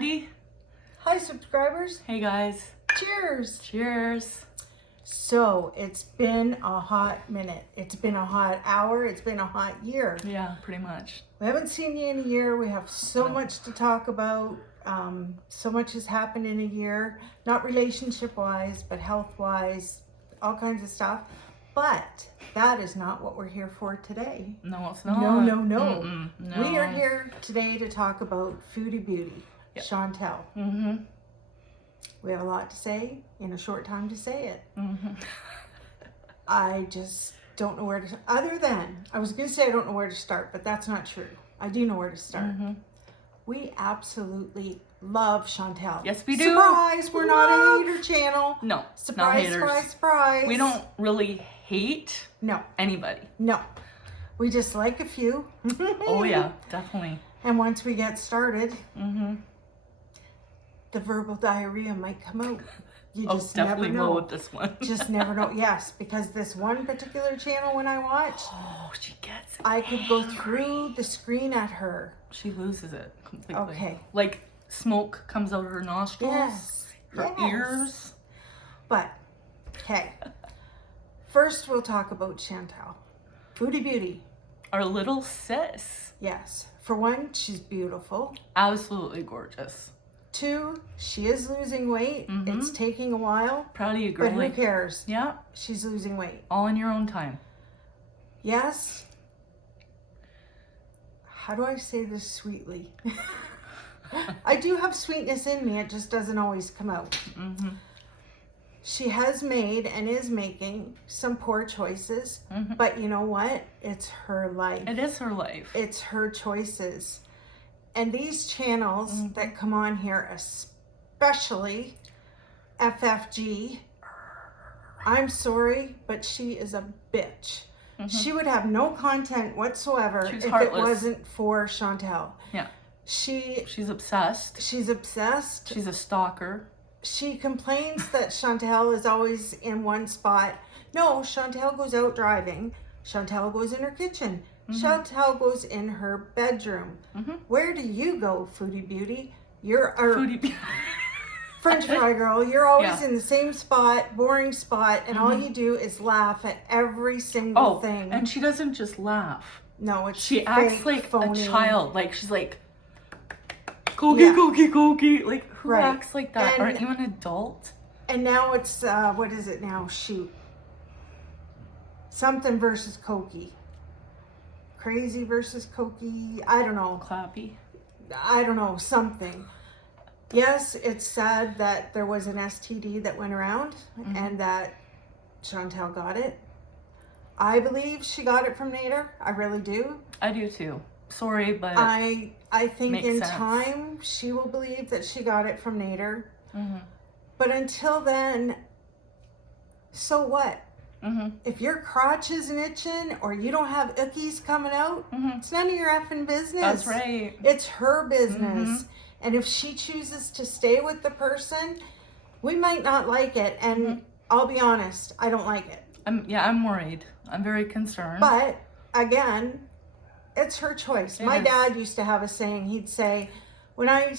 everybody. Hi, subscribers. Hey, guys. Cheers. Cheers. So, it's been a hot minute. It's been a hot hour. It's been a hot year. Yeah, pretty much. We haven't seen you in a year. We have so much to talk about. So much has happened in a year. Not relationship-wise, but health-wise. All kinds of stuff. But that is not what we're here for today. No, it's not. No. No. We are here today to talk about Foodie Beauty. Yep. Chantel. Mm-hmm. We have a lot to say in a short time to say it. Mm-hmm. I just don't know where to, other than, I was going to say I don't know where to start, but that's not true. I do know where to start. Mm-hmm. We absolutely love Chantel. Yes, we do. Surprise, we're not a hater channel. No, Surprise, not haters. surprise, surprise. We don't really hate No, anybody. no. We just like a few. Oh, yeah, definitely. And once we get started, Mm-hmm. the verbal diarrhea might come out. You Oh, just never definitely know. will with this one. Just never know. Yes, because this one particular channel when I watch, Oh, she gets it. I could go through the screen at her. She loses it completely. Okay. Like smoke comes out of her nostrils, Yes. her Yes. ears. But, okay. First, we'll talk about Chantel. Foodie Beauty. Our little sis. Yes. For one, she's beautiful. Absolutely gorgeous. Two, she is losing weight. Mhm. It's taking a while, Proud of you, but girlie. who cares? Yeah, She's losing weight. all in your own time. Yes. How do I say this sweetly? I do have sweetness in me. It just doesn't always come out. Mm-hmm. She has made and is making some poor choices, Mhm. but you know what? It's her life. It is her life. It's her choices. And these channels that come on here, especially FFG, I'm sorry, but she is a bitch. She would have no content whatsoever She's if heartless. it wasn't for Chantel. Yeah. She's She's obsessed. obsessed. She's a stalker. She complains that Chantel is always in one spot. No, Chantel goes out driving. Chantel goes in her kitchen. Chantel goes in her bedroom. Where do you go, Foodie Beauty? You're a Foodie. French fry girl. You're always Yeah. in the same spot, boring spot, and all you do is laugh at every single Oh, thing. and she doesn't just laugh. No, it's She acts fake, like phony. a child. Like she's like, Kogi, Yeah. Kogi, Kogi. Like who Right. acts like that? And- Aren't you an adult? And now it's, what is it now? Shoot. Something versus Cokie. Crazy versus Cokie. I don't know. Clappy. I don't know. Something. Yes, it's sad that there was an STD that went around and that Chantel got it. I believe she got it from Nader. I really do. I do too. Sorry, but I think Makes in sense. time she will believe that she got it from Nader. Mhm. But until then, so what? Mhm. If your crotch isn't itching or you don't have ickies coming out, Mhm. it's none of your effing business. That's right. It's her business. And if she chooses to stay with the person, we might not like it. And I'll be honest, I don't like it. I'm worried. I'm very concerned. But again, it's her choice. It My is. dad used to have a saying. He'd say, when I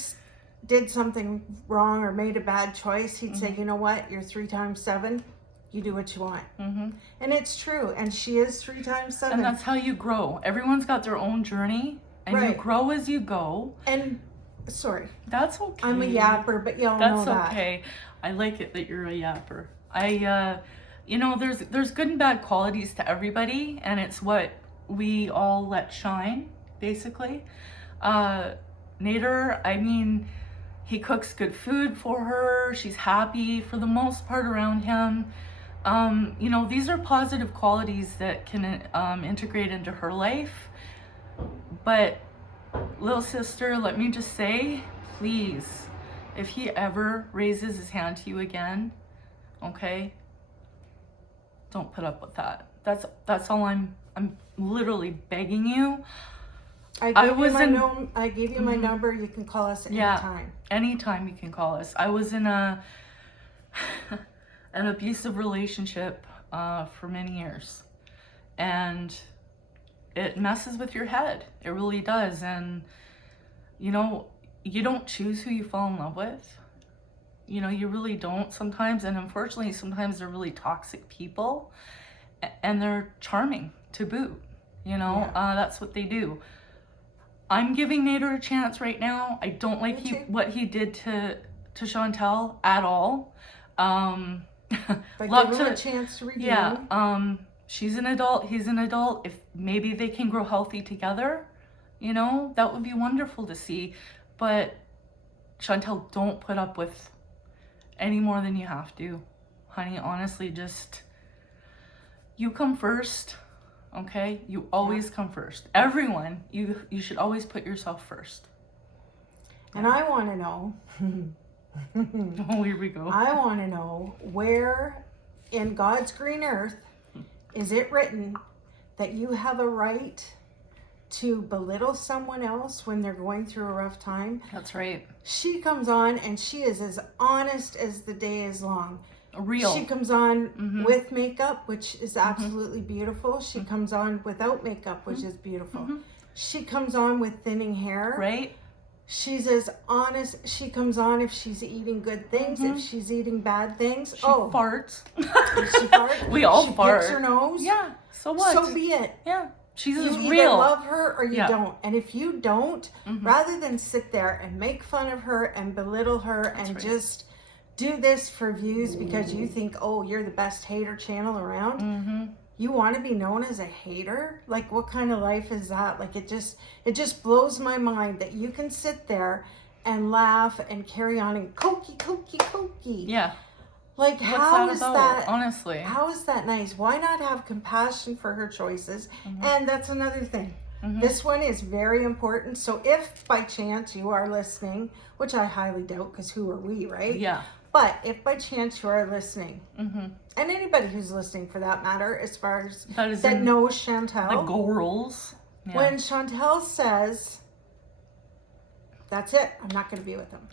did something wrong or made a bad choice, he'd say, you know what? You're 3 times 7. You do what you want. And it's true. And she is 3 times 7. And that's how you grow. Everyone's got their own journey, and you Right. grow as you go. And sorry, That's okay. I'm a yapper, but y'all know That's that. okay. I like it that you're a yapper. You know, there's good and bad qualities to everybody, and it's what we all let shine, basically. Nader, I mean, he cooks good food for her. She's happy for the most part around him. You know, these are positive qualities that can integrate into her life. But little sister, let me just say, please, if he ever raises his hand to you again, okay, don't put up with that. That's all I'm literally begging you. I gave you my number. You can call us anytime. Anytime you can call us. I was in an abusive relationship for many years, and it messes with your head. It really does. And you know, you don't choose who you fall in love with. You know, you really don't sometimes. And unfortunately, sometimes they're really toxic people and they're charming to boot. You know, that's what they do. I'm giving Nader a chance right now. I don't like what he did to Chantel at all. But give him a chance to redeem. Yeah. She's an adult. He's an adult. If maybe they can grow healthy together, you know, that would be wonderful to see. But Chantel, don't put up with any more than you have to, honey. Honestly, just you come first. Okay, you always come first. Everyone, you should always put yourself first. And I want to know. Oh, here we go. I want to know where in God's green earth is it written that you have a right to belittle someone else when they're going through a rough time? That's right. She comes on and she is as honest as the day is long. Real. She comes on with makeup, which is absolutely beautiful. She comes on without makeup, which is beautiful. She comes on with thinning hair. Right. She's as honest. She comes on if she's eating good things, if she's eating bad things. She farts. She farts. We all fart. She picks her nose. Yeah. So what? So be it. Yeah. She's You as either real. love her or you don't. And if you don't, rather than sit there and make fun of her and belittle her just do this for views because you think, oh, you're the best hater channel around. You want to be known as a hater? Like, what kind of life is that? Like, it just blows my mind that you can sit there and laugh and carry on and cokey. Yeah. Like, What's how that is about? that? Honestly. How is that nice? Why not have compassion for her choices? And that's another thing. This one is very important. So if by chance you are listening, which I highly doubt, because who are we, right? Yeah. But if by chance you are listening, and anybody who's listening for that matter, as far as that knows Chantel, the girls, when Chantel says, that's it, I'm not going to be with him.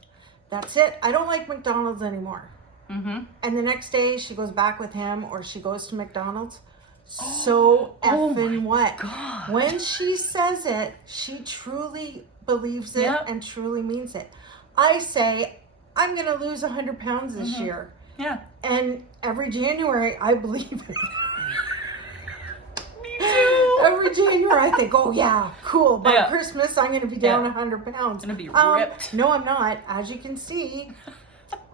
That's it, I don't like McDonald's anymore. And the next day she goes back with him or she goes to McDonald's. So effing what? God. When she says it, she truly believes it and truly means it. I say, I'm going to lose 100 pounds this year. Yeah. And every January, I believe it. Me too. Every January, I think, oh yeah, cool. By Christmas, I'm going to be down 100 pounds. I'm going to be ripped. No, I'm not. As you can see,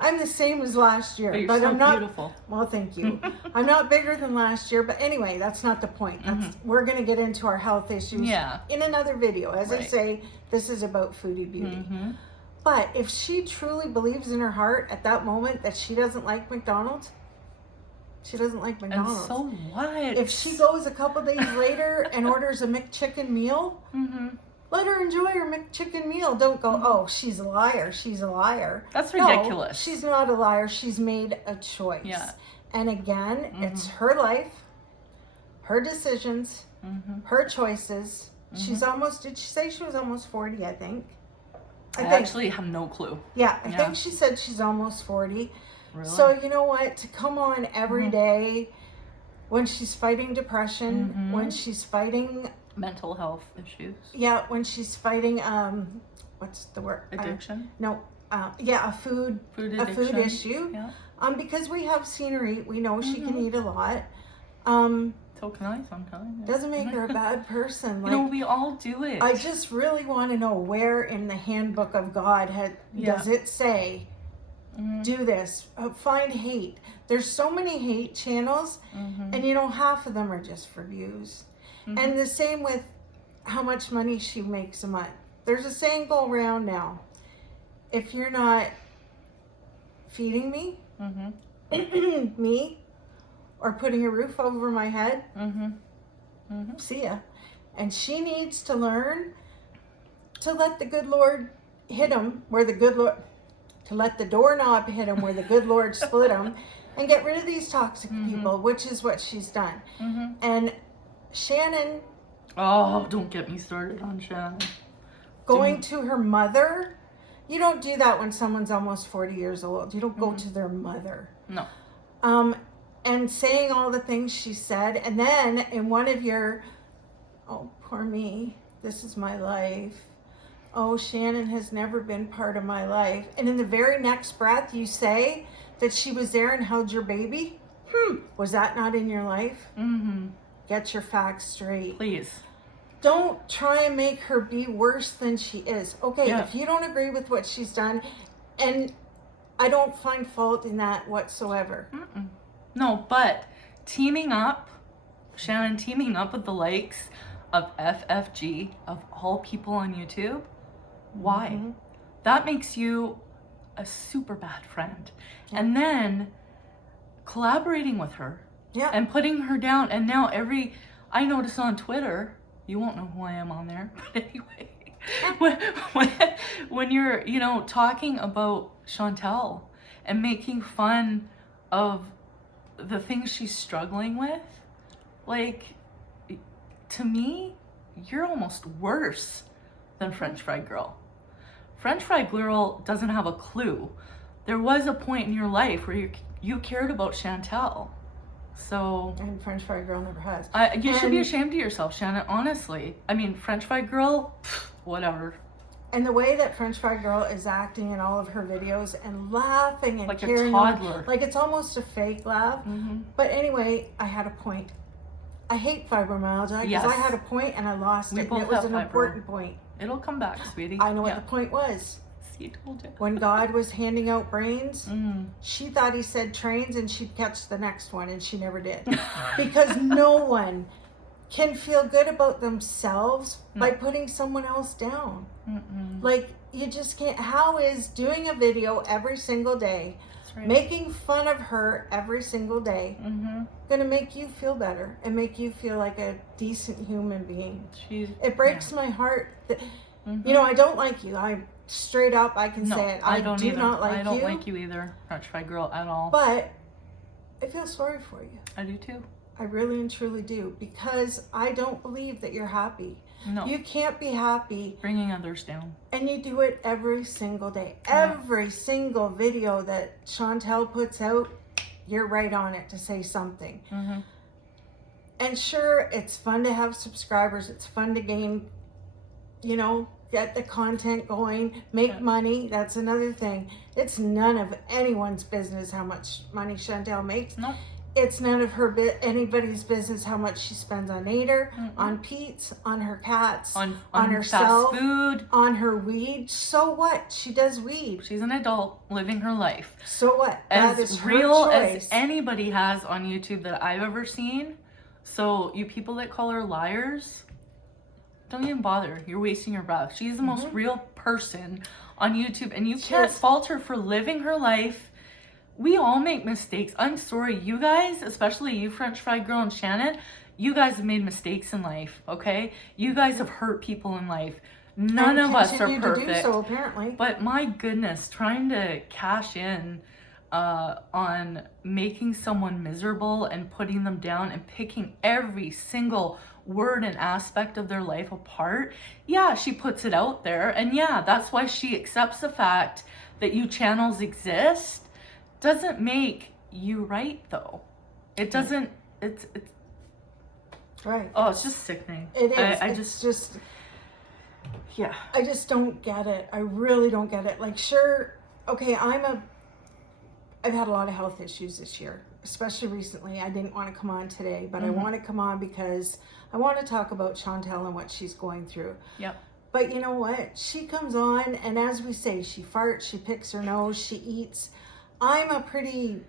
I'm the same as last year. But you're but so I'm not beautiful. Well, thank you. I'm not bigger than last year. But anyway, that's not the point. We're going to get into our health issues in another video. As I say, this is about foodie beauty. But if she truly believes in her heart at that moment that she doesn't like McDonald's, she doesn't like McDonald's. And so what? If she goes a couple days later and orders a McChicken meal, let her enjoy her McChicken meal. Don't go, oh, she's a liar. She's a liar. That's ridiculous. No, she's not a liar. She's made a choice. Yeah. And again, it's her life, her decisions, her choices. She's almost, did she say she was almost 40, I think? I actually have no clue. Yeah, I think she said she's almost 40. Really? So you know what? To come on every day when she's fighting depression, when she's fighting mental health issues. Yeah, when she's fighting what's the word? Addiction. A food issue. Yeah. Because we have seen her eat, we know she can eat a lot. So can I sometimes. Doesn't make her a bad person. Like, you know, we all do it. I just really want to know where in the handbook of God does it say, do this, find hate. There's so many hate channels, and you know, half of them are just for views. And the same with how much money she makes a month. There's a saying go around now. If you're not feeding me, me, or putting a roof over my head, see ya. And she needs to learn to let the good Lord hit him where the good Lord, to let the doorknob hit him where the good Lord split him, and get rid of these toxic people, which is what she's done. And Shannon, oh, don't get me started on Shannon. Going to her mother, you don't do that when someone's almost 40 years old. You don't go to their mother. No. And saying all the things she said, and then in one of your, oh, poor me, this is my life. oh, Shannon has never been part of my life. And in the very next breath, you say that she was there and held your baby. Was that not in your life? Mm-hmm. Get your facts straight. Please. Don't try and make her be worse than she is. Okay, Yeah. if you don't agree with what she's done, and I don't find fault in that whatsoever. Mm-mm. No, but Shannon teaming up with the likes of FFG, of all people on YouTube, why? Mm-hmm. That makes you a super bad friend. Yeah. And then collaborating with her, yeah, and putting her down. And now I notice on Twitter, you won't know who I am on there, but anyway, when you're, talking about Chantel and making fun of the things she's struggling with, like, to me, you're almost worse than French Fry Girl. French Fry Girl doesn't have a clue. There was a point in your life where you cared about Chantel. So, and French Fry Girl never has. You should be ashamed of yourself, Shannon, honestly. I mean, French Fry Girl, whatever. And the way that French Fry Girl is acting in all of her videos and laughing and like a carrying toddler. On, like it's almost a fake laugh. Mm-hmm. But anyway, I had a point. I hate fibromyalgia because I had a point and I lost it. And it was an important point. It'll come back, sweetie. I know what the point was. See, told you. When God was handing out brains, she thought he said trains and she'd catch the next one, and she never did. Because no one can feel good about themselves by putting someone else down. Mm-mm. Like, you just can't. How is doing a video every single day, right, making fun of her every single day, gonna make you feel better and make you feel like a decent human being? It breaks my heart that, I don't like you. I'm straight up, I can say it. I do not like you. I don't like you either, French Fry Girl, at all. But I feel sorry for you. I do too. I really and truly do, because I don't believe that you're happy. No. You can't be happy. Bringing others down. And you do it every single day. Yeah. Every single video that Chantel puts out, you're right on it to say something. Mm-hmm. And sure, it's fun to have subscribers. It's fun to gain, get the content going, make money. That's another thing. It's none of anyone's business how much money Chantel makes. No. It's none of anybody's business how much she spends on Nader, on Pete's, on her cats, on herself, fast food, on her weed. So what? She does weed. She's an adult living her life. So what? As that is her real choice. As anybody has on YouTube that I've ever seen. So you people that call her liars, don't even bother. You're wasting your breath. She's the most real person on YouTube, and you can't fault her for living her life. We all make mistakes. I'm sorry, you guys, especially you, French Fry Girl and Shannon, you guys have made mistakes in life, okay? You guys have hurt people in life. None of us are perfect. To do so, apparently. But my goodness, trying to cash in on making someone miserable and putting them down and picking every single word and aspect of their life apart. Yeah, she puts it out there, and yeah, that's why she accepts the fact that you channels exist. Doesn't make you right, though. It doesn't. It's right. Oh, it's just sickening. It is. I just don't get it. I really don't get it. Like, sure, okay, I've had a lot of health issues this year, especially recently. I didn't want to come on today, but I want to come on because I want to talk about Chantel and what she's going through. Yep. But you know what? She comes on, and as we say, she farts, she picks her nose, she eats. I'm a pretty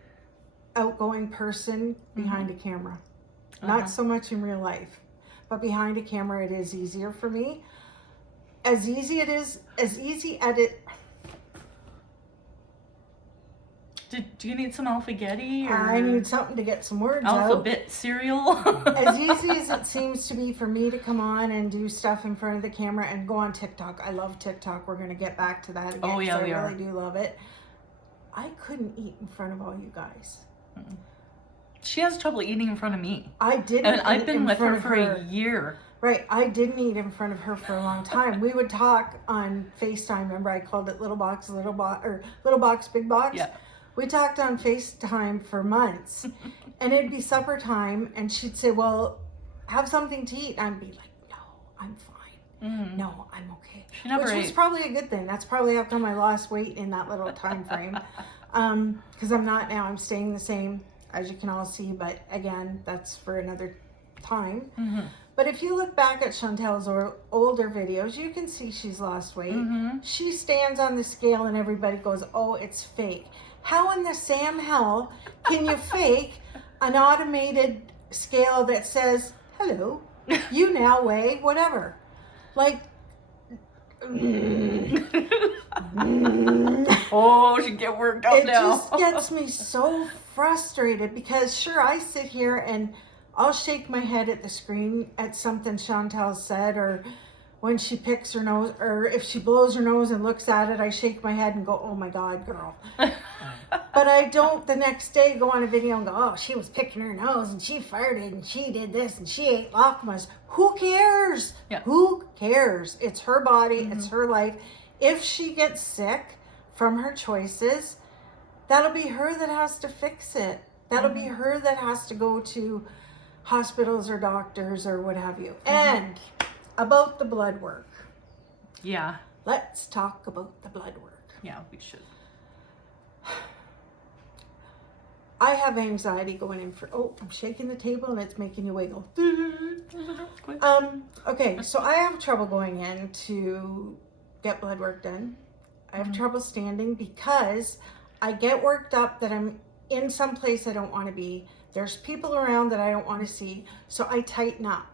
outgoing person behind a camera. Not so much in real life, but behind a camera it is easier for me. As easy at it. Do you need some alphagetti? Or I need something to get some words out. Alphabet cereal? As easy as it seems to be for me to come on and do stuff in front of the camera and go on TikTok. I love TikTok. We're going to get back to that again. Oh, yeah, we really do love it. I couldn't eat in front of all you guys. She has trouble eating in front of me. I didn't. And I've been with her for a year. Right. I didn't eat in front of her for a long time. We would talk on FaceTime. Remember, I called it Little Box, Big Box? Yeah. We talked on FaceTime for months. And it'd be supper time, and she'd say, well, have something to eat. And I'd be like, no, I'm fine. No, I'm okay. She never Which was ate. probably a good thing. That's probably how come I lost weight in that little time frame. Because I'm not now. I'm staying the same, as you can all see. But again, that's for another time. But if you look back at Chantel's older videos, you can see she's lost weight. She stands on the scale and everybody goes, oh, it's fake. How in the Sam hell can you fake an automated scale that says, hello, you now weigh whatever? Like, Oh, she get worked up it now. just gets me so frustrated because sure, I sit here and I'll shake my head at the screen at something Chantel said, or when she picks her nose, or if she blows her nose and looks at it, I shake my head and go, oh my God, girl. But I don't the next day go on a video and go, oh, she was picking her nose and she farted and she did this and she ate lakmas. Who cares? Yeah. Who cares? It's her body. It's her life. If she gets sick from her choices, that'll be her that has to fix it. That'll be her that has to go to hospitals or doctors or what have you. And about the blood work. Yeah. Let's talk about the blood work. Yeah, we should. I have anxiety going in for, oh, I'm shaking the table and it's making you wiggle. Okay, so I have trouble going in to get blood work done. I have trouble standing because I get worked up that I'm in some place I don't want to be. There's people around that I don't want to see, so I tighten up.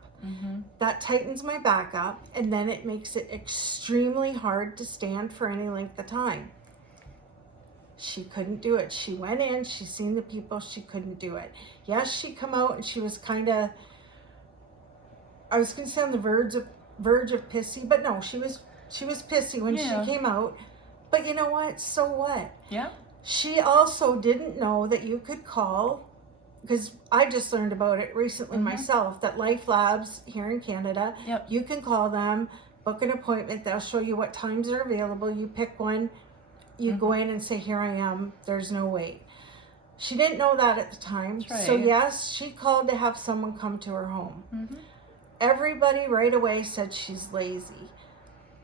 That tightens my back up, and then it makes it extremely hard to stand for any length of time. She couldn't do it. She went in, she seen the people, she couldn't do it. Yes, she come out and she was kind of, I was going to say on the verge of pissy, but no, she was pissy when she came out. But you know what? So what? Yeah. She also didn't know that you could call, because I just learned about it recently myself, that Life Labs here in Canada, you can call them, book an appointment, they'll show you what times are available, you pick one, you go in and say, here I am, there's no wait. She didn't know that at the time. Right. So yes, she called to have someone come to her home. Everybody right away said she's lazy.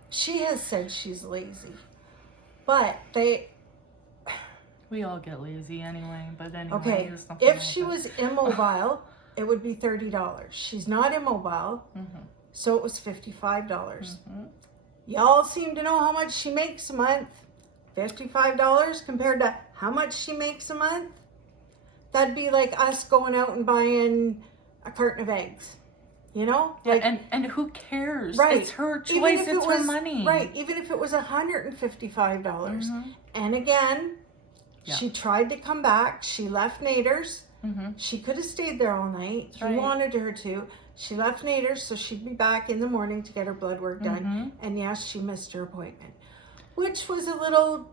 She has said she's lazy. But we all get lazy anyway, but anyway. Okay, if she was immobile, it would be $30. She's not immobile, so it was $55. Y'all seem to know how much she makes a month. $55 compared to how much she makes a month? That'd be like us going out and buying a carton of eggs. You know? Like, and who cares? Right. It's her choice, it's her money. Right, even if it was $155. And again, she tried to come back. She left Nader's. She could have stayed there all night. He wanted her to. She left Nader's so she'd be back in the morning to get her blood work done. And yes, she missed her appointment. Which was a little,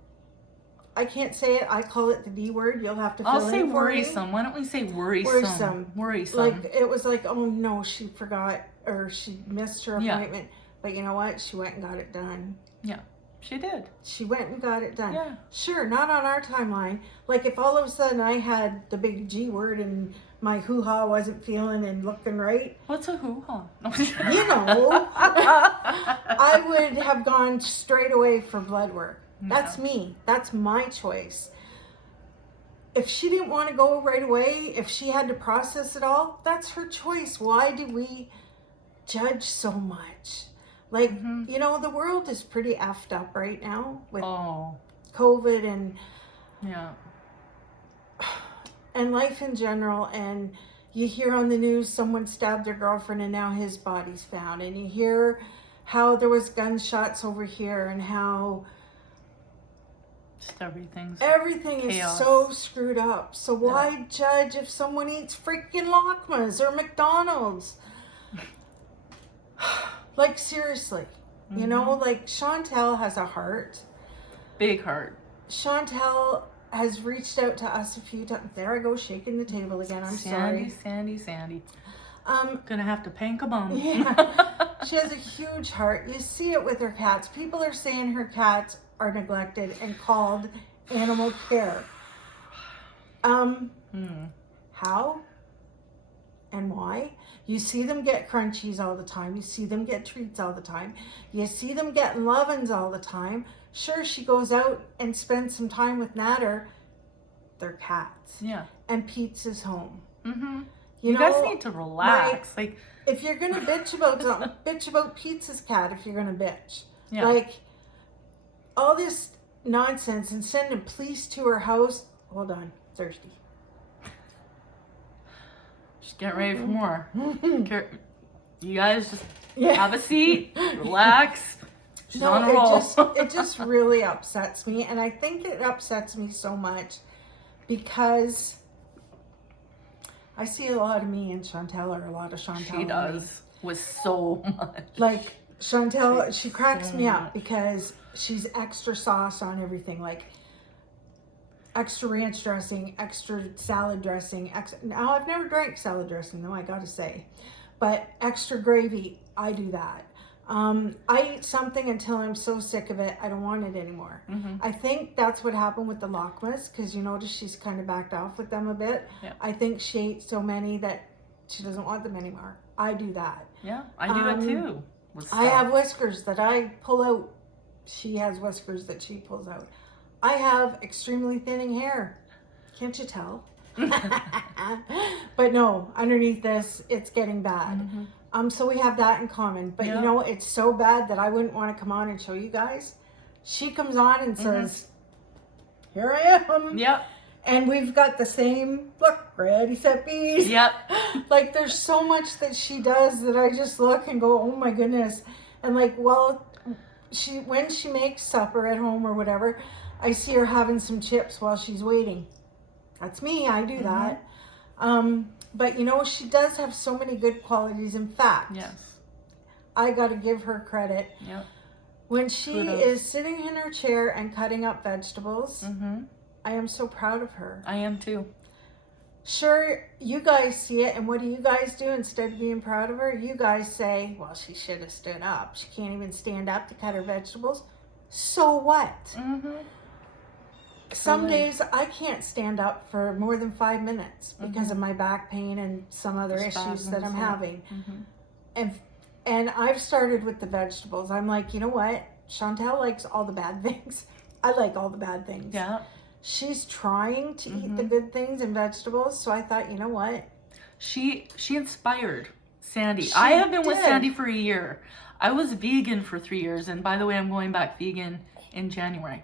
I can't say it. I call it the D word. You'll have to fill in for me. I'll say worrisome. Why don't we say worrisome? Worrisome. Like, it was like, oh no, she forgot or she missed her appointment. But you know what? She went and got it done. Yeah, she did. She went and got it done. Yeah. Sure, not on our timeline. Like if all of a sudden I had the big G word and my hoo-ha wasn't feeling and looking right. What's a hoo-ha? You know. I would have gone straight away for blood work. That's me. That's my choice. If she didn't want to go right away, if she had to process it all, that's her choice. Why do we judge so much? Like, you know, the world is pretty effed up right now with COVID and life in general. And you hear on the news someone stabbed their girlfriend and now his body's found. And you hear how there was gunshots over here and how just everything is so screwed up. So why judge if someone eats freaking lakmas or McDonald's? Like seriously, you know, like Chantel has a heart. Big heart. Chantel has reached out to us a few times. There I go, shaking the table again. I'm sorry. Sandy. Gonna have to pank a bum. Yeah. She has a huge heart. You see it with her cats. People are saying her cats are neglected and called animal care. How And why? You see them get crunchies all the time. You see them get treats all the time. You see them getting lovin's all the time. Sure, she goes out and spends some time with Natter. They're cats. Yeah. And Pete's is home. Mm-hmm. You know, guys need to relax. Like, if you're gonna bitch about something, bitch about Pizza's cat. If you're gonna bitch, yeah. like all this nonsense and sending police to her house. Hold on, thirsty. Just get ready for more. You guys just Yeah. have a seat, relax. She's on a roll. It just really upsets me, and I think it upsets me so much because I see a lot of me in Chantel, or a lot of Chantel. She does, with so much. Like Chantel, she cracks me up because she's extra sauce on everything, like extra ranch dressing, extra salad dressing. Now I've never drank salad dressing though, I gotta say, but extra gravy, I do that. I eat something until I'm so sick of it, I don't want it anymore. Mm-hmm. I think that's what happened with the Lockmas, because you notice she's kind of backed off with them a bit. Yeah. I think she ate so many that she doesn't want them anymore. I do that. Yeah, I do it too. I have whiskers that I pull out. She has whiskers that she pulls out. I have extremely thinning hair. Can't you tell? But no, underneath this, it's getting bad. Mm-hmm. So we have that in common. But you know, it's so bad that I wouldn't want to come on and show you guys. She comes on and says, here I am. Yep. And we've got the same, look, ready, set, bees. Yep. Like, there's so much that she does that I just look and go, oh my goodness. And like, well, when she makes supper at home or whatever, I see her having some chips while she's waiting. That's me, I do that. But you know, she does have so many good qualities. In fact, Yes. I got to give her credit. Yep. When she Kudos. is sitting in her chair and cutting up vegetables, Mm-hmm. I am so proud of her. I am too. Sure, you guys see it, and what do you guys do instead of being proud of her? You guys say, well, she should have stood up. She can't even stand up to cut her vegetables. So what? Mm-hmm. Some Totally. days I can't stand up for more than 5 minutes because of my back pain and some other issues that I'm having. Mm-hmm. And I've started with the vegetables. I'm like, you know what? Chantel likes all the bad things. I like all the bad things. Yeah. She's trying to eat the good things and vegetables, so I thought, you know what? She inspired Sandy. She I have been with did. Sandy for a year. I was vegan for 3 years, and by the way, I'm going back vegan in January.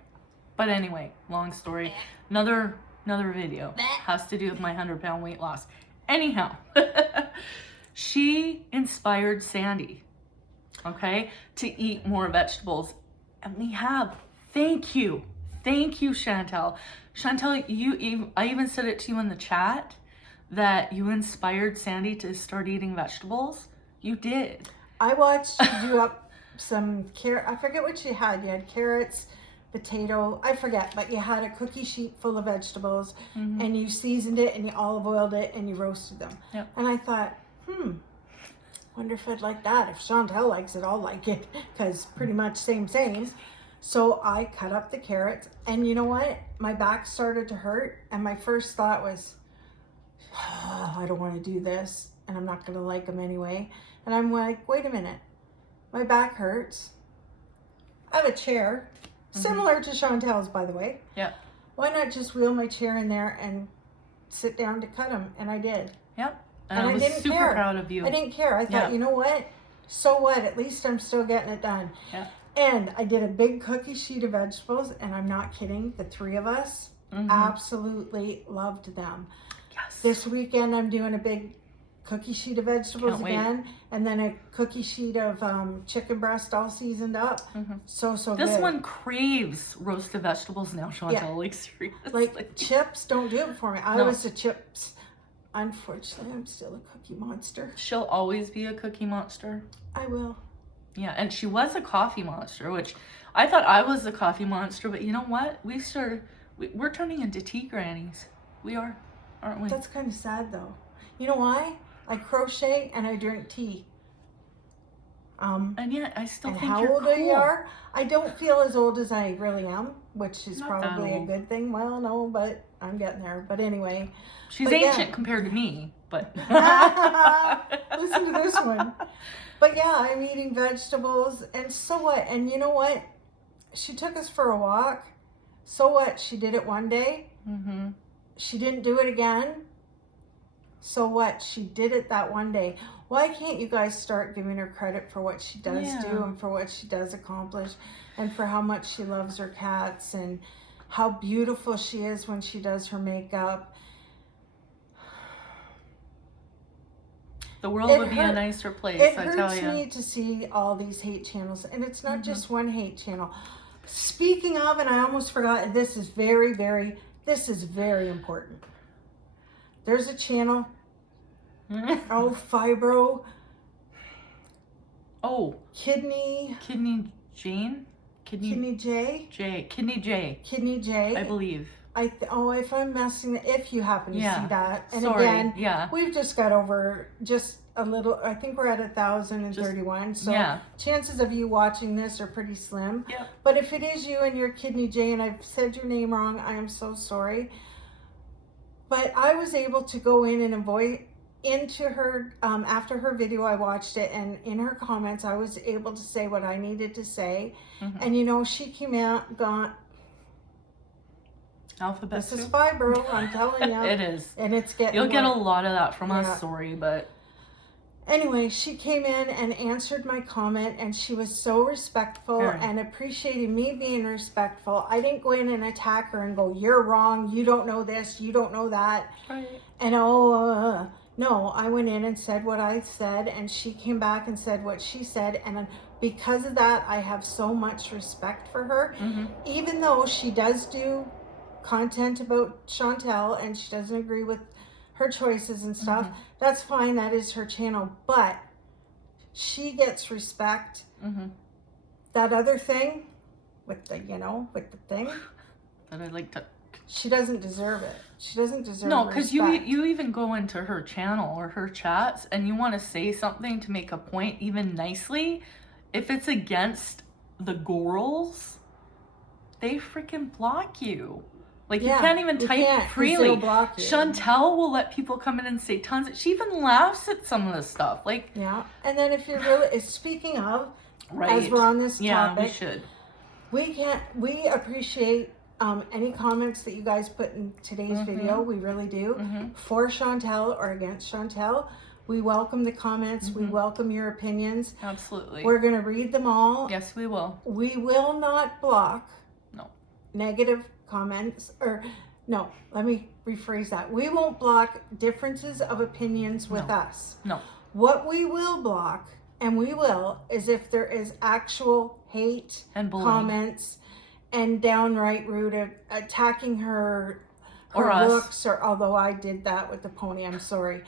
But anyway, long story. Another video has to do with my 100-pound weight loss. Anyhow, she inspired Sandy, okay, to eat more vegetables, and we have. Thank you, Chantel. Chantel, I even said it to you in the chat that you inspired Sandy to start eating vegetables. You did. I watched you do up some carrot. I forget what you had. You had carrots, potato. I forget, but you had a cookie sheet full of vegetables, and you seasoned it, and you olive oiled it, and you roasted them. Yep. And I thought, wonder if I'd like that. If Chantel likes it, I'll like it, because pretty much same. So I cut up the carrots, and you know what? My back started to hurt, and my first thought was, oh, I don't want to do this, and I'm not going to like them anyway. And I'm like, wait a minute. My back hurts. I have a chair, similar to Chantel's, by the way. Yeah. Why not just wheel my chair in there and sit down to cut them? And I did. Yep. And I I was didn't super care. proud of you. I didn't care. I thought, you know what? So what? At least I'm still getting it done. Yeah. And I did a big cookie sheet of vegetables, and I'm not kidding. The three of us absolutely loved them. Yes. This weekend, I'm doing a big cookie sheet of vegetables Can't wait. again, and then a cookie sheet of chicken breast all seasoned up. So This good. one craves roasted vegetables now, Chantel. Yeah. Like, seriously. Like chips don't do it for me. I No. was a chips. Unfortunately, I'm still a cookie monster. She'll always be a cookie monster. I will. Yeah, and she was a coffee monster, which I thought I was a coffee monster, but you know what? We're turning into tea grannies. We are, aren't we? That's kind of sad though. You know why? I crochet and I drink tea. And yet, I still And think how you're old cool. you are? I don't feel as old as I really am, which is Not that probably a old. good thing. Well, no, but I'm getting there. But anyway, She's but yeah. ancient compared to me. but listen to this one. But yeah, I'm eating vegetables, and so what? And you know what? She took us for a walk. So what? She did it one day. Mm-hmm. She didn't do it again. So what? She did it that one day. Why can't you guys start giving her credit for what she does do and for what she does accomplish and for how much she loves her cats and how beautiful she is when she does her makeup? The world would be a nicer place, I tell you. It hurts me to see all these hate channels, and it's not just one hate channel. Speaking of, and I almost forgot, and this is very important. There's a channel, fibro. Oh. Kidney J. Kidney J. I believe. If I'm messing, if you happen to see that, and sorry. Again, we've just got over just a little. I think we're at 1,031. So chances of you watching this are pretty slim. Yep. But if it is you and your Kidney J, and I've said your name wrong, I am so sorry. But I was able to go in and avoid into her after her video. I watched it, and in her comments, I was able to say what I needed to say. And you know, she came out, gone. Alphabet This is soup. fibro, I'm telling you. It is. And it's getting You'll get a lot of that from us, sorry, but... Anyway, she came in and answered my comment, and she was so respectful and appreciated me being respectful. I didn't go in and attack her and go, you're wrong, you don't know this, you don't know that. Right. And no, I went in and said what I said, and she came back and said what she said, and because of that, I have so much respect for her. Even though she does do content about Chantel and she doesn't agree with her choices and stuff, that's fine, that is her channel, but she gets respect. That other thing with the thing that I like to, she doesn't deserve it. She doesn't deserve no, because respect. you even go into her channel or her chats and you want to say something to make a point even nicely. If it's against the girls, they freaking block you. Like, you can't even type freely. Chantel will let people come in and say tons. She even laughs at some of the stuff. Like, yeah. And then if you're really, speaking of, as we're on this topic, we should. We appreciate any comments that you guys put in today's video. We really do. For Chantel or against Chantel. We welcome the comments. We welcome your opinions. Absolutely. We're going to read them all. Yes, we will. We will not block negative comments, or no, let me rephrase that. We won't block differences of opinions with us. No. What we will block, and we will, is if there is actual hate and comments and downright rude, attacking her or looks, or although I did that with the pony, I'm sorry.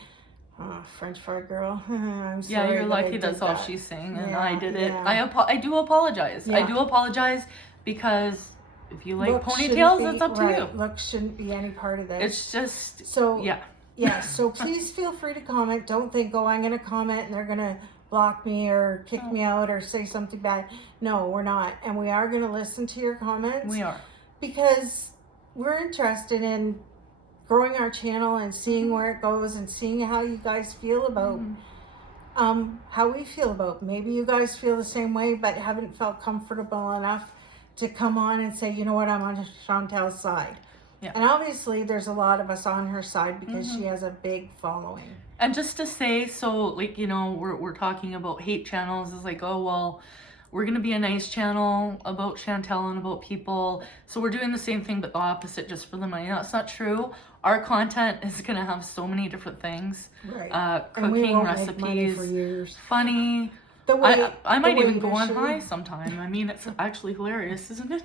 French fry girl. I'm sorry. Yeah, you're lucky that's all she's saying, and I did it. I do apologize. I do apologize because if you like ponytails, that's up to you. Looks shouldn't be any part of this. It's just so so please feel free to comment. Don't think, I'm going to comment and they're going to block me or kick me out or say something bad. No, we're not, and we are going to listen to your comments. We are, because we're interested in growing our channel and seeing where it goes and seeing how you guys feel about how we feel about. Maybe you guys feel the same way but haven't felt comfortable enough to come on and say, you know what, I'm on Chantel's side. And obviously there's a lot of us on her side because she has a big following. And just to say, so like, you know, we're talking about hate channels. It's like, oh, well, we're going to be a nice channel about Chantel and about people. So we're doing the same thing, but the opposite just for the money. No, it's not true. Our content is going to have so many different things. Cooking, recipes, funny. I might even go on high sometime. I mean, it's actually hilarious, isn't it?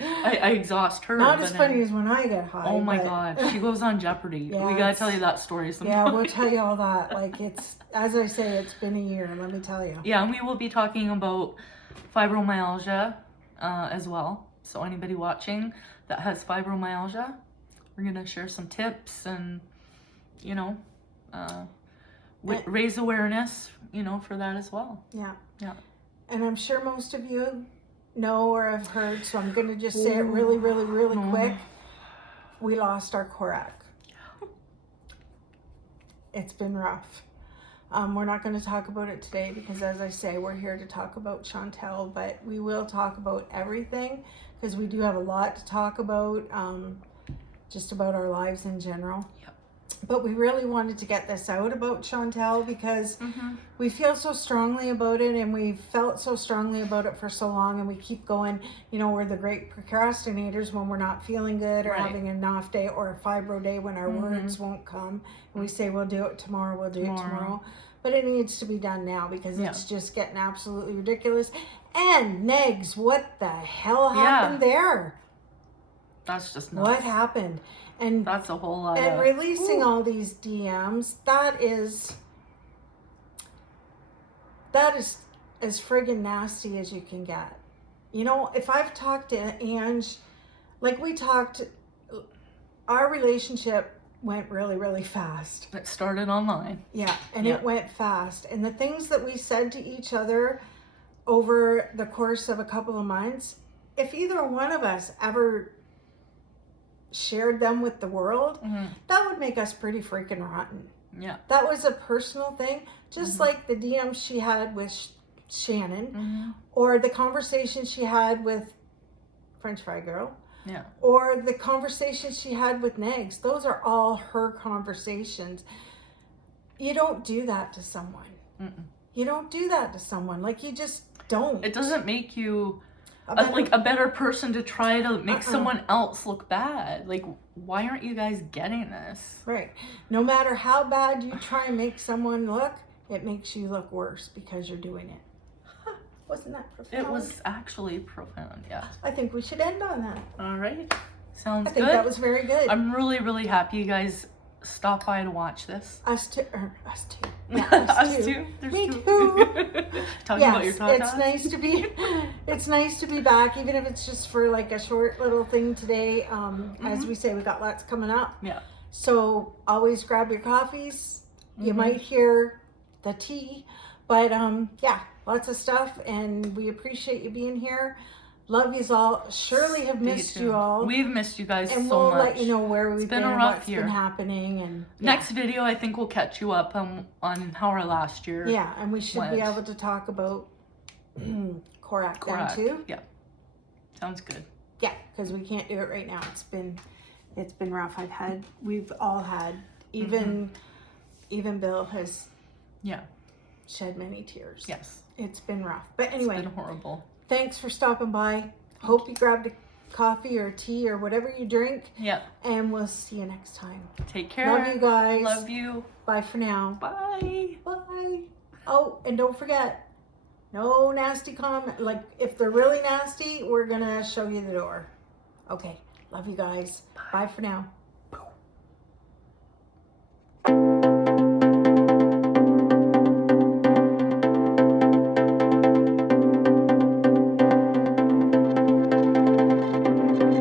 I exhaust her. Not as funny as when I get high. Oh my God, she goes on Jeopardy. We gotta tell you that story sometime. Yeah, we'll tell you all that. Like, it's, as I say, it's been a year, let me tell you. Yeah, and we will be talking about fibromyalgia as well. So anybody watching that has fibromyalgia, we're gonna share some tips and, you know, raise awareness, you know, for that as well. Yeah. And I'm sure most of you know or have heard, so I'm going to just say it really quick. We lost our Korak. It's been rough. We're not going to talk about it today because, as I say, we're here to talk about Chantel, but we will talk about everything because we do have a lot to talk about, just about our lives in general. Yep. But we really wanted to get this out about Chantel because we feel so strongly about it, and we've felt so strongly about it for so long, and we keep going, you know, we're the great procrastinators when we're not feeling good or having an off day or a fibro day when our words won't come, and we say we'll do it tomorrow, we'll do it tomorrow. But it needs to be done now because it's just getting absolutely ridiculous. And Negs, what the hell happened there? That's just nuts. What happened? And that's a whole lot. And releasing all these DMs, that is as friggin' nasty as you can get. You know, if I've talked to Ange, like we talked, our relationship went really, really fast. It started online. Yeah, and it went fast. And the things that we said to each other over the course of a couple of months, if either one of us ever shared them with the world, that would make us pretty freaking rotten. Yeah. That was a personal thing, just like the DM she had with Shannon, or the conversation she had with French Fry Girl. Yeah. Or the conversation she had with Negs. Those are all her conversations. You don't do that to someone. You don't do that to someone. Like, you just don't. It doesn't make you a better person to try to make someone else look bad. Like, why aren't you guys getting this? Right. No matter how bad you try and make someone look, it makes you look worse because you're doing it. Wasn't that profound? It was actually profound, yeah. I think we should end on that. All right. Sounds good. I think that was very good. I'm really, really happy you guys stopped by to watch this. Us two. Yeah, us two. Me too. Talking about your podcast. It's nice to be back, even if it's just for like a short little thing today. As we say, we got lots coming up. Yeah. So always grab your coffees. You might hear the tea, but yeah, lots of stuff, and we appreciate you being here. Love yous all. Surely have missed you all. We've missed you guys and so we'll much. let you know where we've been, a rough what's year. been happening, and next video I think we'll catch you up on how our last year. Yeah, and we should be able to talk about Korak then too. Yeah, sounds good. Yeah, because we can't do it right now. It's been rough. We've all had. Even Bill has shed many tears. Yes, it's been rough. But anyway, it's been horrible. Thanks for stopping by. Hope you grabbed a coffee or tea or whatever you drink. Yeah. And we'll see you next time. Take care. Love you guys. Love you. Bye for now. Bye. Bye. Oh, and don't forget, no nasty comment. Like, if they're really nasty, we're going to show you the door. Okay. Love you guys. Bye for now.